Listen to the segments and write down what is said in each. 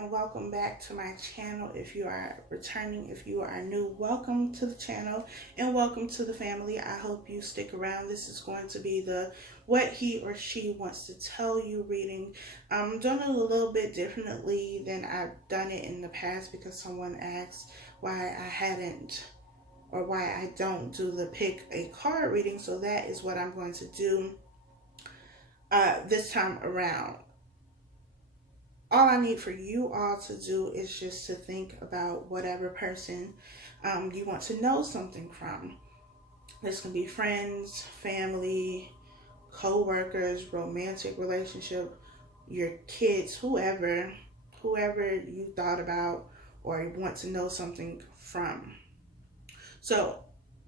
and welcome back to my channel. If you are returning, if you are new, welcome to the channel and welcome to the family. I hope you stick around. This is going to be the what he or she wants to tell you reading. I'm doing it a little bit differently than I've done it in the past because someone asked why I hadn't or why I don't do the pick a card reading. So that is what I'm going to do this time around. All I need for you all to do is just to think about whatever person you want to know something from. This can be friends, family, co-workers, romantic relationship, your kids, whoever you thought about or you want to know something from. So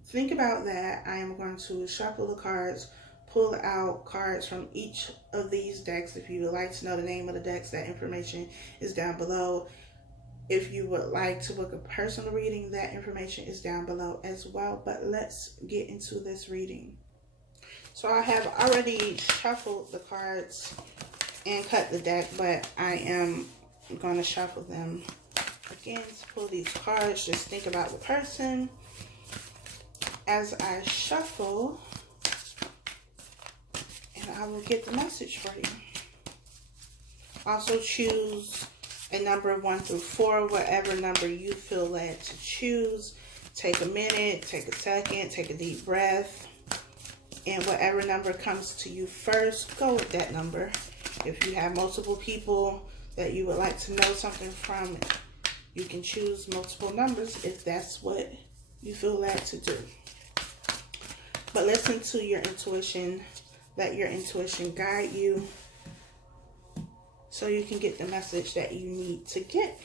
think about that. I am going to shuffle the cards, pull out cards from each of these decks. If you would like to know the name of the decks, that information is down below. If you would like to book a personal reading, that information is down below as well. But let's get into this reading. So I have already shuffled the cards and cut the deck, but I am going to shuffle them again to pull these cards. Just think about the person as I shuffle, and I will get the message for you. Also choose a number 1 through 4, whatever number you feel led to choose. Take a minute, take a second, take a deep breath, and whatever number comes to you first, go with that number. If you have multiple people that you would like to know something from, you can choose multiple numbers if that's what you feel led to do. But listen to your intuition. Let your intuition guide you so you can get the message that you need to get.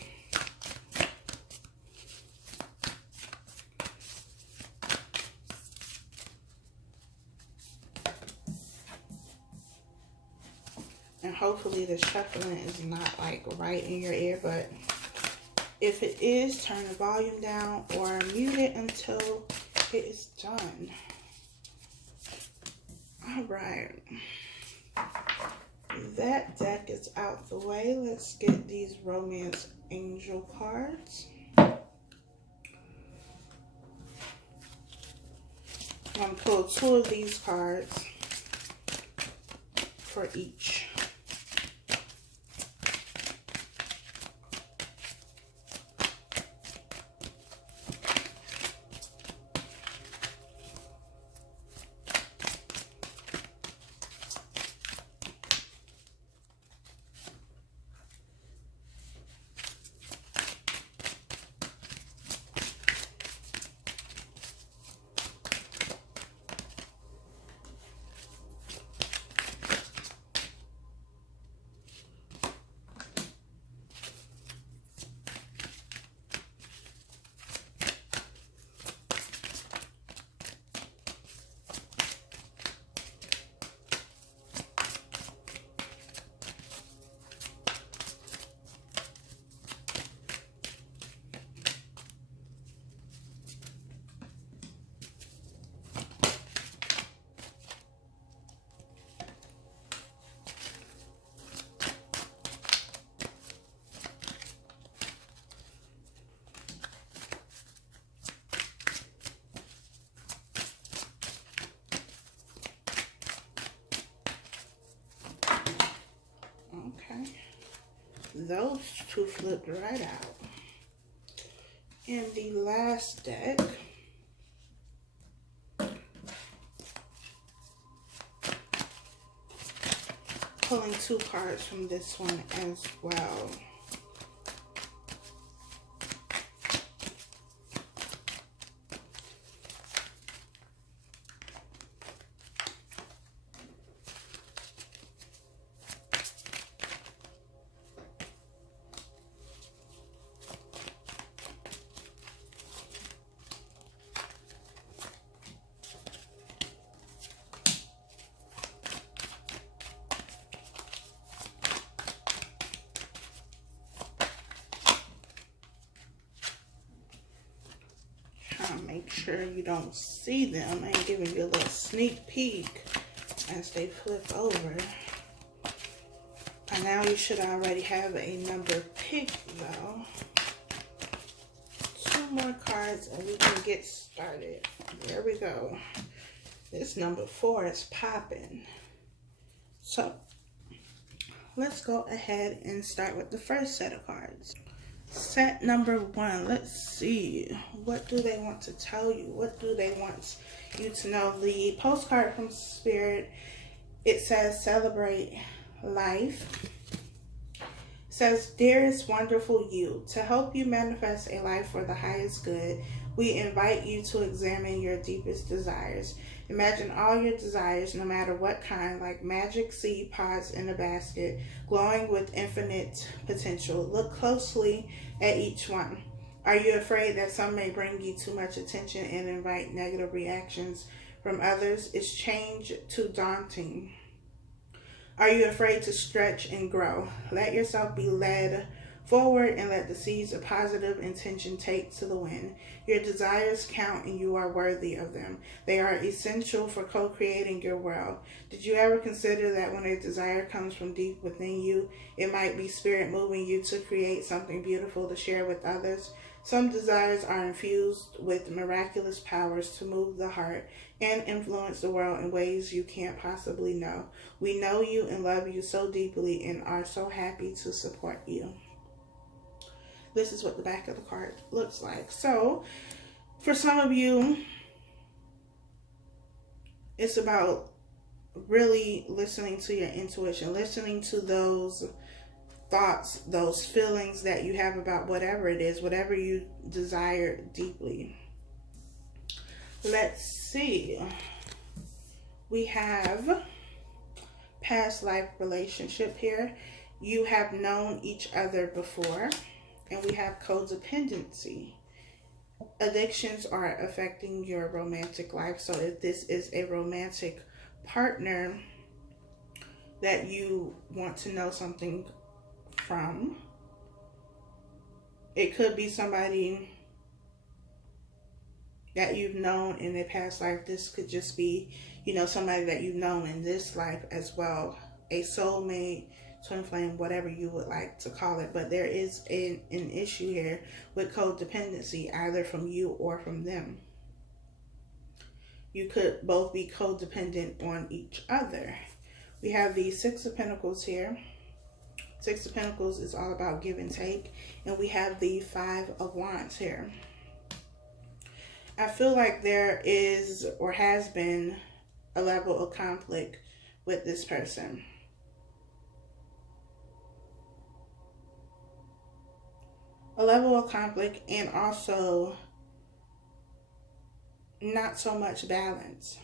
And hopefully the shuffling is not like right in your ear, but if it is, turn the volume down or mute it until it is done. All right, that deck is out the way. Let's get these romance angel cards. I'm going to pull 2 of these cards for each. Okay, those 2 flipped right out. And the last deck, pulling 2 cards from this one as well. Make sure you don't see them. I'm giving you a little sneak peek as they flip over. I And now you should already have a number picked though. 2 more cards and we can get started. There we go. This number 4 is popping. So let's go ahead and start with the first set of cards. Set number 1. Let's see. What do they want to tell you? What do they want you to know? The postcard from Spirit, it says celebrate life. It says, dearest wonderful you, to help you manifest a life for the highest good, we invite you to examine your deepest desires. Imagine all your desires, no matter what kind, like magic seed pods in a basket, glowing with infinite potential. Look closely at each one. Are you afraid that some may bring you too much attention and invite negative reactions from others? Is change too daunting? Are you afraid to stretch and grow? Let yourself be led forward and let the seeds of positive intention take to the wind. Your desires count and you are worthy of them. They are essential for co-creating your world. Did you ever consider that when a desire comes from deep within you, it might be Spirit moving you to create something beautiful to share with others? Some desires are infused with miraculous powers to move the heart and influence the world in ways you can't possibly know. We know you and love you so deeply and are so happy to support you. This is what the back of the card looks like. So, for some of you, it's about really listening to your intuition, listening to those thoughts, those feelings that you have about whatever it is, whatever you desire deeply. Let's see. We have past life relationship here. You have known each other before. And we have codependency. Addictions are affecting your romantic life. So if this is a romantic partner that you want to know something from, it could be somebody that you've known in a past life. This could just be, you know, somebody that you've known in this life as well. A soulmate, twin flame, whatever you would like to call it. But there is an issue here with codependency, either from you or from them. You could both be codependent on each other. We have the 6 of Pentacles here. 6 of Pentacles is all about give and take. And we have the 5 of Wands here. I feel like there is or has been a level of conflict with this person. A level of conflict and also not so much balance.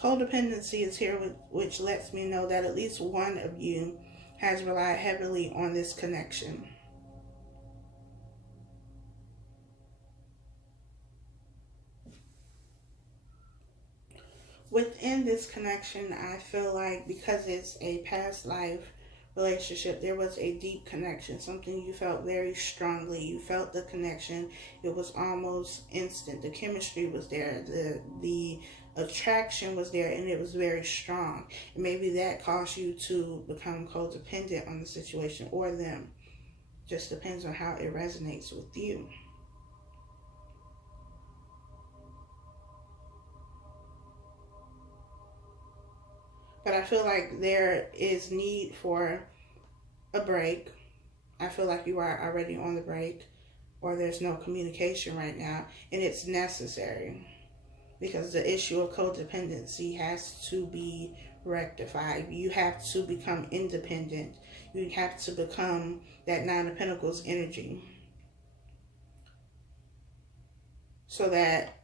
Codependency is here, which lets me know that at least one of you has relied heavily on this connection. Within this connection, I feel like because it's a past life relationship, there was a deep connection, something you felt very strongly. You felt the connection. It was almost instant. The chemistry was there. The attraction was there, and it was very strong. And maybe that caused you to become codependent on the situation or them. Just depends on how it resonates with you. But I feel like there is need for a break. I feel like you are already on the break, or there's no communication right now, and it's necessary because the issue of codependency has to be rectified. You have to become independent. You have to become that 9 of Pentacles energy so that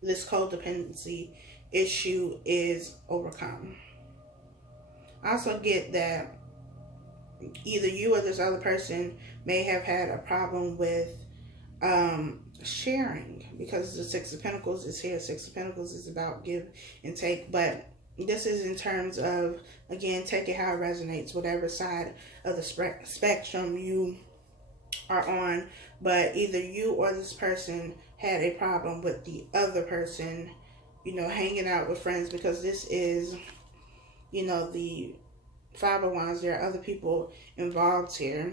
this codependency issue is overcome. I also get that either you or this other person may have had a problem with sharing, because the 6 of Pentacles is here. 6 of Pentacles is about give and take, but this is in terms of, again, take it how it resonates, whatever side of the spectrum you are on. But either you or this person had a problem with the other person, hanging out with friends, because this is, the Five of Wands. There are other people involved here.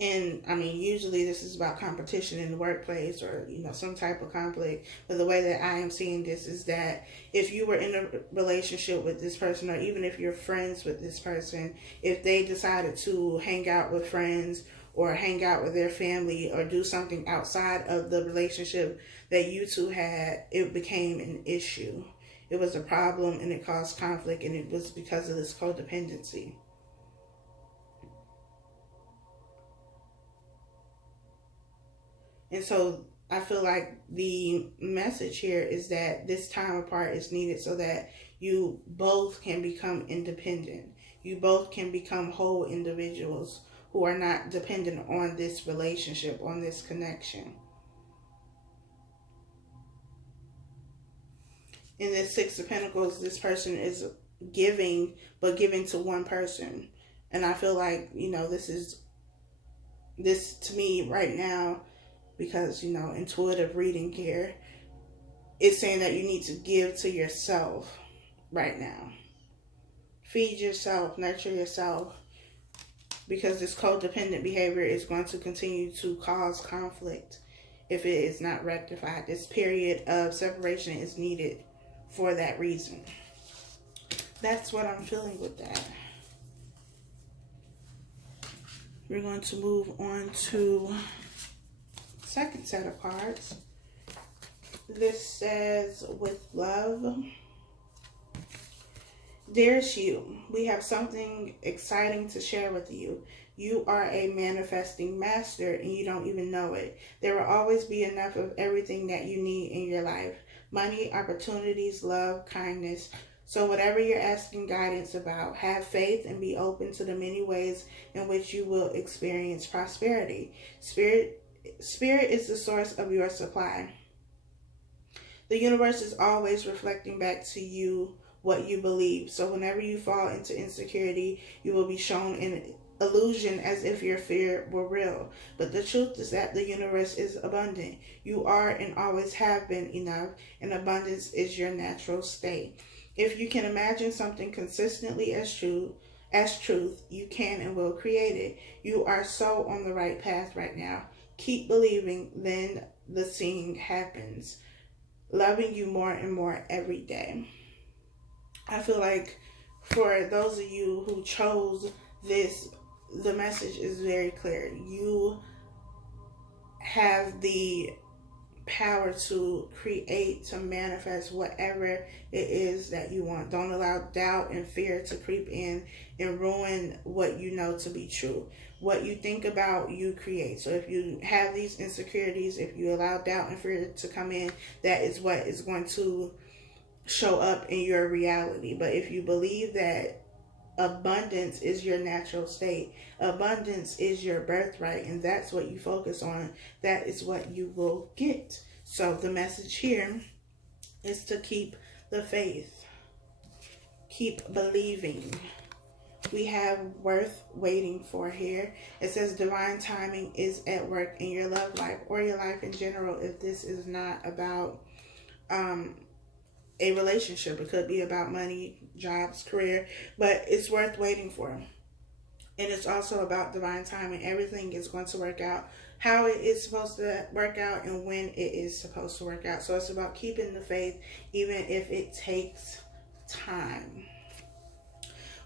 And I mean, usually this is about competition in the workplace, or, some type of conflict. But the way that I am seeing this is that if you were in a relationship with this person, or even if you're friends with this person, if they decided to hang out with friends or hang out with their family or do something outside of the relationship that you two had, it became an issue. It was a problem and it caused conflict, and it was because of this codependency. And so I feel like the message here is that this time apart is needed so that you both can become independent. You both can become whole individuals who are not dependent on this relationship, on this connection. In this Six of Pentacles, this person is giving, but giving to one person. And I feel like, this to me right now, because, intuitive reading here, it's saying that you need to give to yourself right now. Feed yourself, nurture yourself, because this codependent behavior is going to continue to cause conflict if it is not rectified. This period of separation is needed for that reason. That's what I'm feeling with that. We're going to move on to second set of cards. This says, with love, there's you. We have something exciting to share with you. You are a manifesting master and you don't even know it. There will always be enough of everything that you need in your life. Money, opportunities, love, kindness. So whatever you're asking guidance about, have faith and be open to the many ways in which you will experience prosperity. Spirit is the source of your supply. The universe is always reflecting back to you what you believe. So whenever you fall into insecurity, you will be shown an illusion as if your fear were real. But the truth is that the universe is abundant. You are and always have been enough, and abundance is your natural state. If you can imagine something consistently as truth, you can and will create it. You are so on the right path right now. Keep believing, then the seeing happens. Loving you more and more every day. I feel like for those of you who chose this, the message is very clear. You have the power to create, to manifest whatever it is that you want. Don't allow doubt and fear to creep in and ruin what you know to be true. What you think about, you create. So if you have these insecurities, if you allow doubt and fear to come in, that is what is going to show up in your reality. But if you believe that abundance is your natural state, abundance is your birthright, and that's what you focus on, that is what you will get. So the message here is to keep the faith, keep believing. We have worth waiting for here. It says divine timing is at work in your love life or your life in general. If this is not about a relationship, it could be about money, jobs, career, but it's worth waiting for. And it's also about divine timing. Everything is going to work out how it is supposed to work out and when it is supposed to work out. So it's about keeping the faith even if it takes time.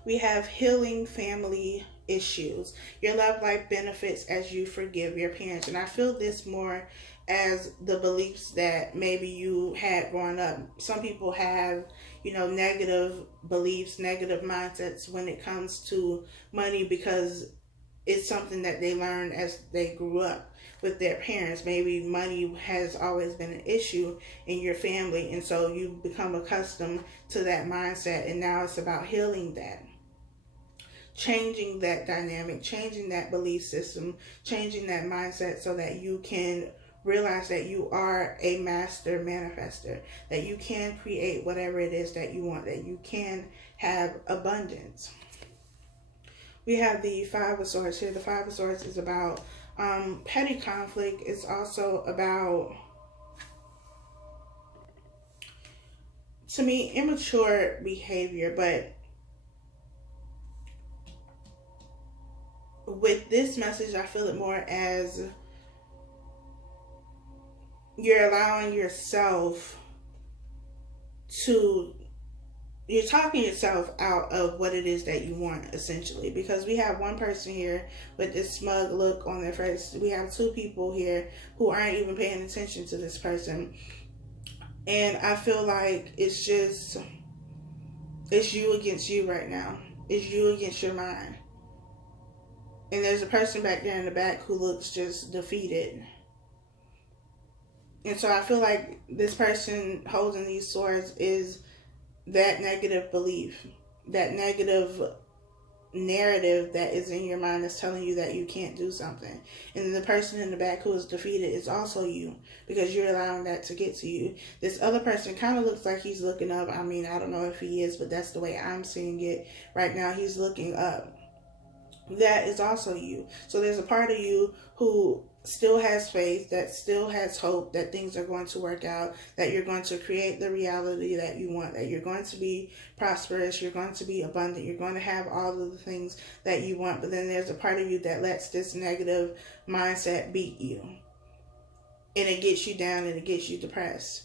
We have healing family issues. Your love life benefits as you forgive your parents. And I feel this more as the beliefs that maybe you had growing up. Some people have, negative beliefs, negative mindsets when it comes to money because it's something that they learned as they grew up with their parents. Maybe money has always been an issue in your family, and so you become accustomed to that mindset, and now it's about healing that. Changing that dynamic, changing that belief system, changing that mindset so that you can realize that you are a master manifester, that you can create whatever it is that you want, that you can have abundance. We have the Five of Swords here. The Five of Swords is about petty conflict. It's also about to me, immature behavior. But with this message, I feel it more as you're allowing yourself to, you're talking yourself out of what it is that you want, essentially. Because we have one person here with this smug look on their face. We have two people here who aren't even paying attention to this person. And I feel like it's you against you right now. It's you against your mind. And there's a person back there in the back who looks just defeated. And so I feel like this person holding these swords is that negative belief, that negative narrative that is in your mind that's telling you that you can't do something. And the person in the back who is defeated is also you, because you're allowing that to get to you. This other person kind of looks like he's looking up. I mean, I don't know if he is, but that's the way I'm seeing it right now. He's looking up. That is also you. So there's a part of you who still has faith, that still has hope that things are going to work out, that you're going to create the reality that you want, that you're going to be prosperous, you're going to be abundant, you're going to have all of the things that you want. But then there's a part of you that lets this negative mindset beat you. And it gets you down and it gets you depressed.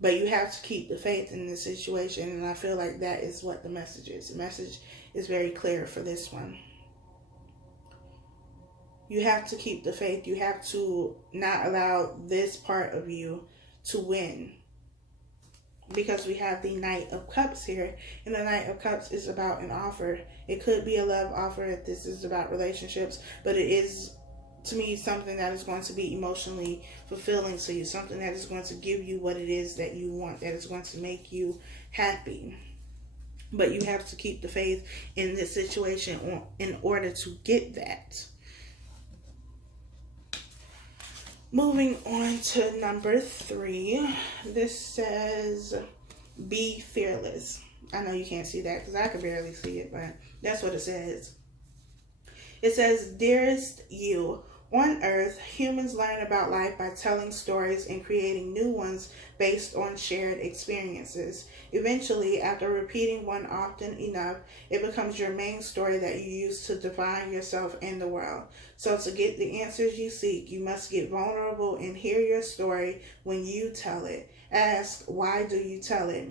But you have to keep the faith in this situation. And I feel like that is what the message is. The message is very clear for this one. You have to keep the faith. You have to not allow this part of you to win. Because we have the Knight of Cups here. And the Knight of Cups is about an offer. It could be a love offer if this is about relationships. But it is, to me, something that is going to be emotionally fulfilling to you. Something that is going to give you what it is that you want. That is going to make you happy. But you have to keep the faith in this situation in order to get that. Moving on to number 3. This says, be fearless. I know you can't see that because I can barely see it, but that's what it says. It says, dearest you, on Earth, humans learn about life by telling stories and creating new ones based on shared experiences. Eventually, after repeating one often enough, it becomes your main story that you use to define yourself and the world. So to get the answers you seek, you must get vulnerable and hear your story when you tell it. Ask, why do you tell it?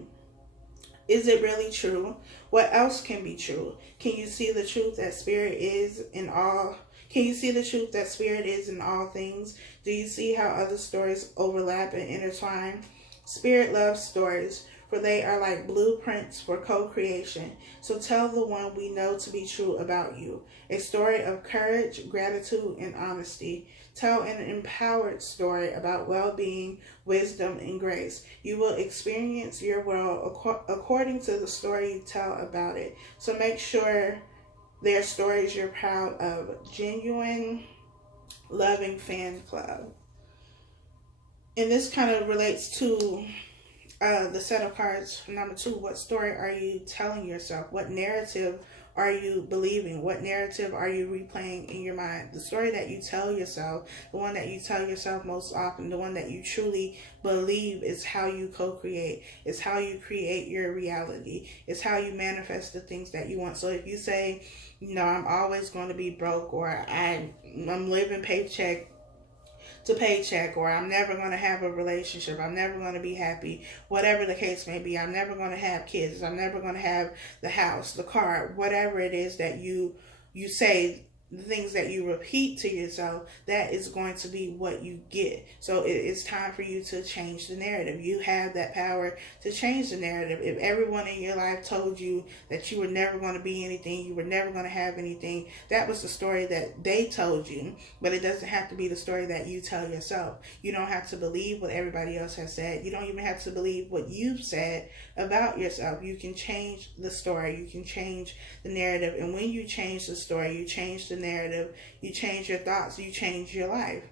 Is it really true? What else can be true? Can you see the truth that spirit is in all? Can you see the truth that spirit is in all things? Do you see how other stories overlap and intertwine? Spirit loves stories, for they are like blueprints for co-creation. So tell the one we know to be true about you. A story of courage, gratitude, and honesty. Tell an empowered story about well-being, wisdom, and grace. You will experience your world according to the story you tell about it. So make sure their stories you're proud of. Genuine, loving fan club. And this kind of relates to the set of cards number 2. What story are you telling yourself? What narrative are you believing? What narrative are you replaying in your mind? The story that you tell yourself, the one that you tell yourself most often, the one that you truly believe, is how you co-create. It's how you create your reality. It's how you manifest the things that you want. So if you say, you know, I'm always going to be broke, or I'm living paycheck to paycheck, or I'm never going to have a relationship, I'm never going to be happy, whatever the case may be, I'm never going to have kids, I'm never going to have the house, the car, whatever it is that you say, the things that you repeat to yourself, that is going to be what you get. So it's time for you to change the narrative. You have that power to change the narrative. If everyone in your life told you that you were never going to be anything, you were never going to have anything, that was the story that they told you. But it doesn't have to be the story that you tell yourself. You don't have to believe what everybody else has said. You don't even have to believe what you've said about yourself. You can change the story. You can change the narrative. And when you change the story, you change the narrative, you change your thoughts, you change your life.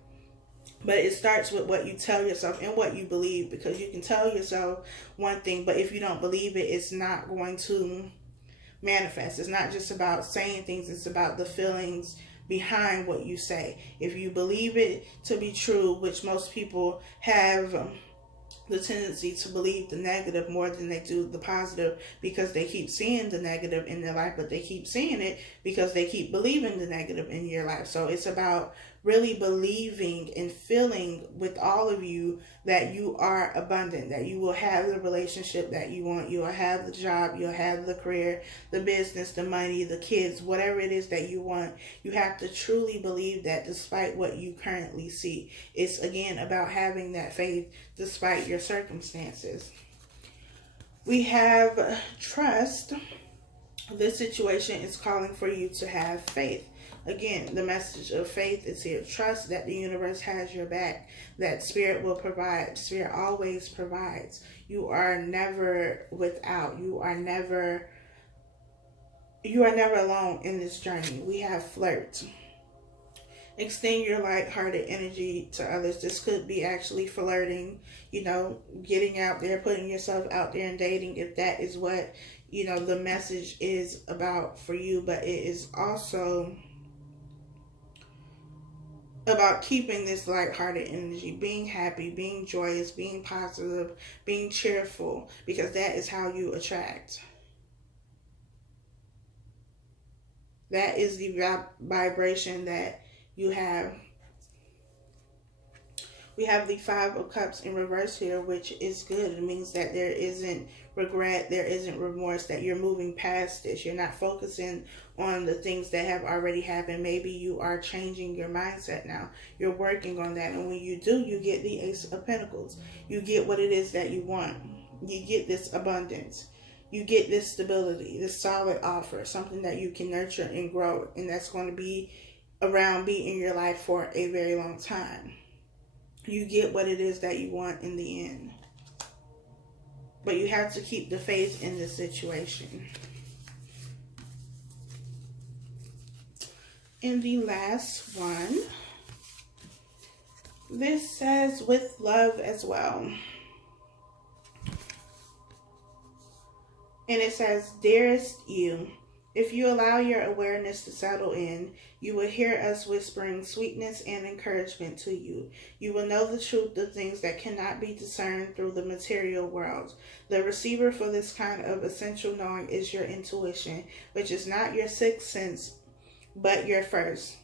But it starts with what you tell yourself and what you believe, because you can tell yourself one thing, but if you don't believe it, it's not going to manifest. It's not just about saying things, it's about the feelings behind what you say. If you believe it to be true, which most people have the tendency to believe the negative more than they do the positive, because they keep seeing the negative in their life, but they keep seeing it because they keep believing the negative in your life. So it's about really believing and feeling with all of you that you are abundant, that you will have the relationship that you want, you will have the job, you'll have the career, the business, the money, the kids, whatever it is that you want. You have to truly believe that despite what you currently see. It's again about having that faith despite your circumstances. We have trust. This situation is calling for you to have faith. Again, the message of faith is here. Trust that the universe has your back, that spirit will provide. Spirit always provides. You are never without. You are never alone in this journey. We have flirt. Extend your light-hearted energy to others. This could be actually flirting, getting out there, putting yourself out there and dating, if that is what, the message is about for you. But it is also about keeping this light-hearted energy, being happy, being joyous, being positive, being cheerful, because that is how you attract. That is the vibration that you have. We have the Five of Cups in reverse here, which is good. It means that there isn't regret, there isn't remorse, that you're moving past this. You're not focusing on the things that have already happened. Maybe you are changing your mindset now. You're working on that. And when you do, you get the Ace of Pentacles. You get what it is that you want. You get this abundance. You get this stability, this solid offer, something that you can nurture and grow. And that's going to be in your life for a very long time. You get what it is that you want in the end. But you have to keep the faith in this situation. In the last one, this says with love as well. And it says, dearest you, if you allow your awareness to settle in, you will hear us whispering sweetness and encouragement to you. You will know the truth of things that cannot be discerned through the material world. The receiver for this kind of essential knowing is your intuition, which is not your sixth sense, but your first,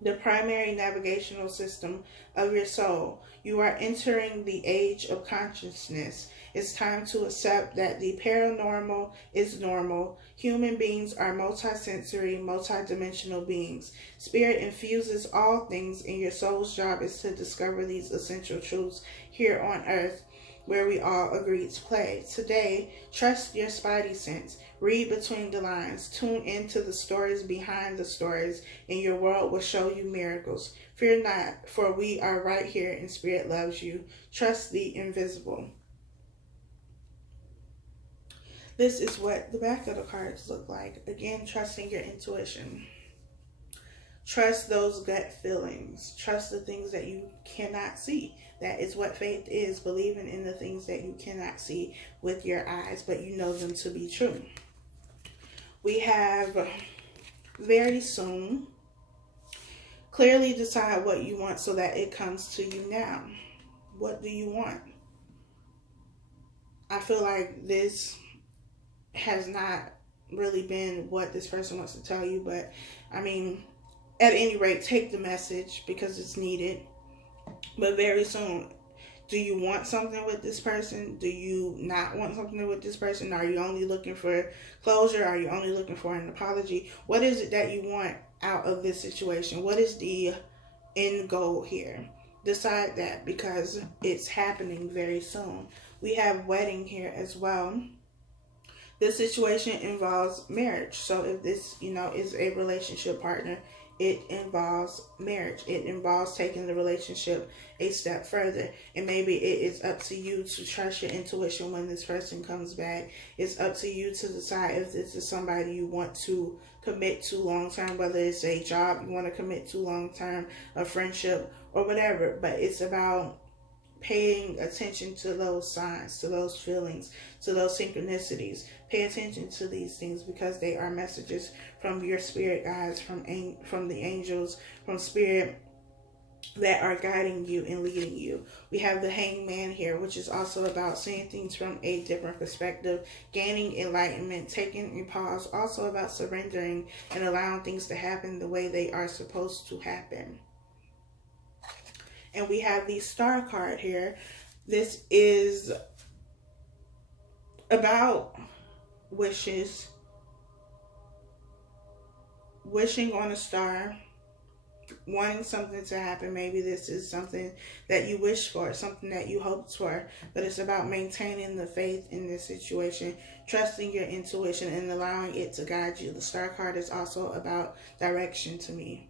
the primary navigational system of your soul. You are entering the age of consciousness. It's time to accept that the paranormal is normal. Human beings are multisensory, multidimensional beings. Spirit infuses all things, and your soul's job is to discover these essential truths here on earth, where we all agree to play. Today, trust your spidey sense. Read between the lines. Tune into the stories behind the stories, and your world will show you miracles. Fear not, for we are right here, and Spirit loves you. Trust the invisible. This is what the back of the cards look like. Again, trusting your intuition. Trust those gut feelings. Trust the things that you cannot see. That is what faith is, believing in the things that you cannot see with your eyes, but you know them to be true. We have very soon. Clearly decide what you want so that it comes to you now. What do you want? I feel like this has not really been what this person wants to tell you, but I mean, at any rate, take the message because it's needed. But very soon, do you want something with this person? Do you not want something with this person? Are you only looking for closure? Are you only looking for an apology? What is it that you want out of this situation? What is the end goal here? Decide that, because it's happening very soon. We have wedding here as well. This situation involves marriage. So if this, is a relationship partner, it involves marriage. It involves taking the relationship a step further. And maybe it is up to you to trust your intuition when this person comes back. It's up to you to decide if this is somebody you want to commit to long term, whether it's a job you want to commit to long term, a friendship, or whatever. But it's about paying attention to those signs, to those feelings, to those synchronicities. Pay attention to these things because they are messages from your spirit guides, from the angels, from spirit, that are guiding you and leading you. We have the Hangman here, which is also about seeing things from a different perspective, gaining enlightenment, taking a pause, also about surrendering and allowing things to happen the way they are supposed to happen. And we have the Star card here. This is about wishes, wishing on a star, wanting something to happen. Maybe this is something that you wish for, something that you hoped for, but it's about maintaining the faith in this situation, trusting your intuition and allowing it to guide you. The Star card is also about direction to me,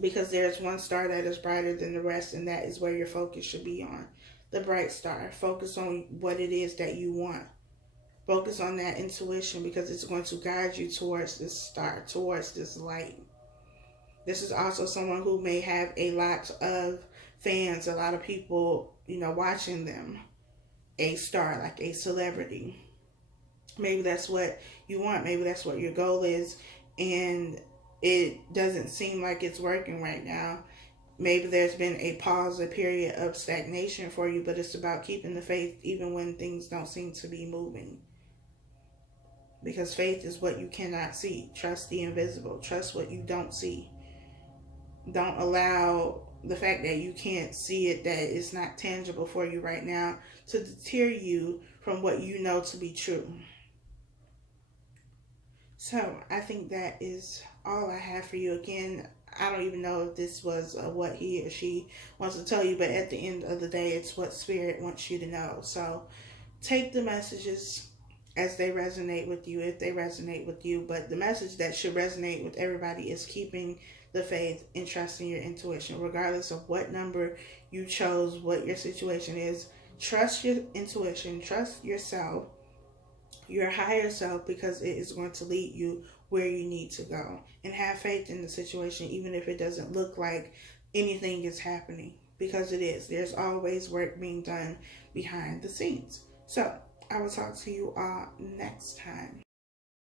because there's one star that is brighter than the rest, and that is where your focus should be on. The bright star. Focus on what it is that you want. Focus on that intuition, because it's going to guide you towards this star, towards this light. This is also someone who may have a lot of fans, a lot of people, watching them. A star, like a celebrity. Maybe that's what you want. Maybe that's what your goal is, and it doesn't seem like it's working right now. Maybe there's been a pause, a period of stagnation for you, but it's about keeping the faith even when things don't seem to be moving. Because faith is what you cannot see. Trust the invisible. Trust what you don't see. Don't allow the fact that you can't see it, that it's not tangible for you right now, to deter you from what you know to be true. So I think that is all I have for you. Again, I don't even know if this was what he or she wants to tell you, but at the end of the day, it's what Spirit wants you to know. So take the messages as they resonate with you, if they resonate with you. But the message that should resonate with everybody is keeping the faith and trusting your intuition, regardless of what number you chose, what your situation is. Trust your intuition, trust yourself, your higher self, because it is going to lead you where you need to go. And have faith in the situation, even if it doesn't look like anything is happening, because it is. There's always work being done behind the scenes. So I will talk to you all next time.